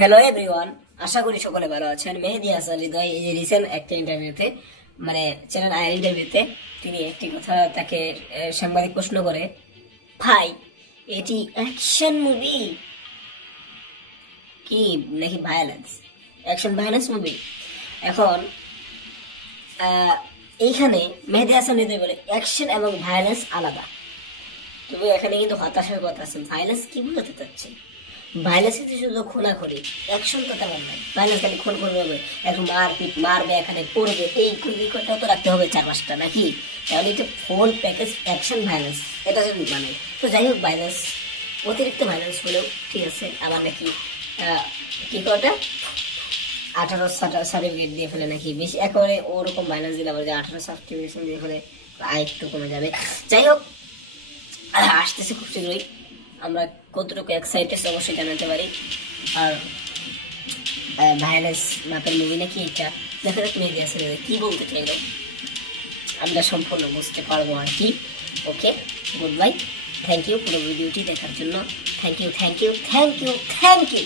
Hello everyone, আশা করি সকলে ভালো আছেন। মেহেদী হাসান হৃদয় এই যে রিসেন্ট একটা ইন্টারভিউতে মানে চ্যানেল আই ইন্টারভিউতে তিনি একটি কথা তাকে সাংবাদিক প্রশ্ন করে, ভাই এটি অ্যাকশন মুভি কি নাকি ভায়োলেন্স, অ্যাকশন ভায়োলেন্স মুভি? এখন এইখানে মেহেদী হাসান হৃদয় বলে অ্যাকশন এবং ভায়োলেন্স আলাদা। তবে এখানে কিন্তু হতাশার কথা আছে। ভায়োলেন্স কি বলতে চাচ্ছে? ভায়োলেন্স কিন্তু শুধু খোলাখুলি, অ্যাকশন তো তেমন নাই। ভায়োলেন্স খালি খুন করবে হবে, একটু মারপিট মারবে, এখানে পড়বে, এই কথাও তো রাখতে হবে 4-5টা নাকি? তাহলে এটা ফুল প্যাকেজ অ্যাকশন ভায়োলেন্স, এটা যদি মানে। তো যাই হোক, ভায়োলেন্স অতিরিক্ত ভায়োলেন্স হলেও ঠিক আছে। আবার নাকি কি কটা 18 সার্টিফিকেট দিয়ে ফেলে নাকি, বেশি একেবারে ওরকম ভায়োলেন্স দিলে আবার যে 18 সার্টিফিকেশন দিয়ে ফেলে আয় একটু কমে যাবে। যাই হোক, আসতেছে খুব শীঘ্রই। আমরা কতটুকু এক্সাইটেড অবশ্যই জানাতে পারি। আর ভায়োলেন্স মাপের মুভি নাকি এটা, দেখা যাক মেহেদী হাসান কি বলতে চাইলো, আমরা সম্পূর্ণ বুঝতে পারবো আর কি। Okay, good bye, thank you পুরো ভিডিওটি দেখার জন্য। Thank you.